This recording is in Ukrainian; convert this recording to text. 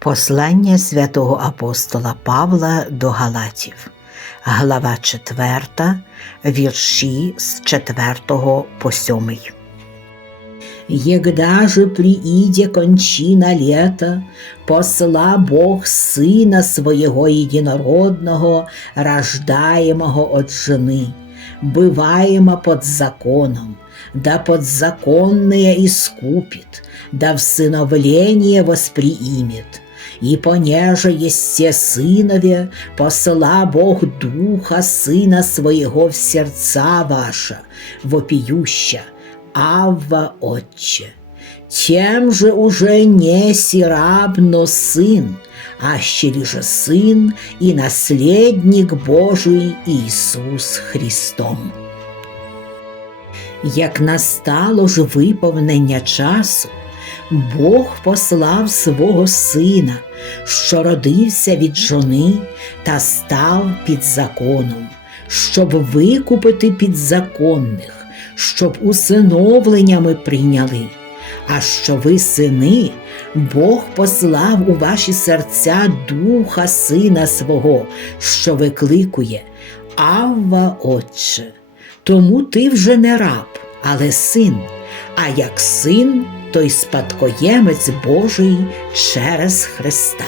Послання святого апостола Павла до Галатів, глава 4, вірші з 4 по 7. Егда же прииде кончина лета, посла Бог Сына Своего Единородного, рождаемого от жены, бываемо под законом, да подзаконное искупит, да всыновление восприимет, и понеже есте сынове, посла Бог Духа Сына Своего в сердца ваша, вопиюща, Авва Отче. Тем же уже не сираб, но сын, ащели же сын и наследник Божий Ісус Христом. Як настало ж виповнення часу, Бог послав свого сина, що родився від жони та став під законом, щоб викупити підзаконних, щоб усиновленнями прийняли. А що ви сини, Бог послав у ваші серця духа сина свого, що викликує Авва Отче. Тому ти вже не раб, але син, а як син, то й спадкоємець Божий через Христа.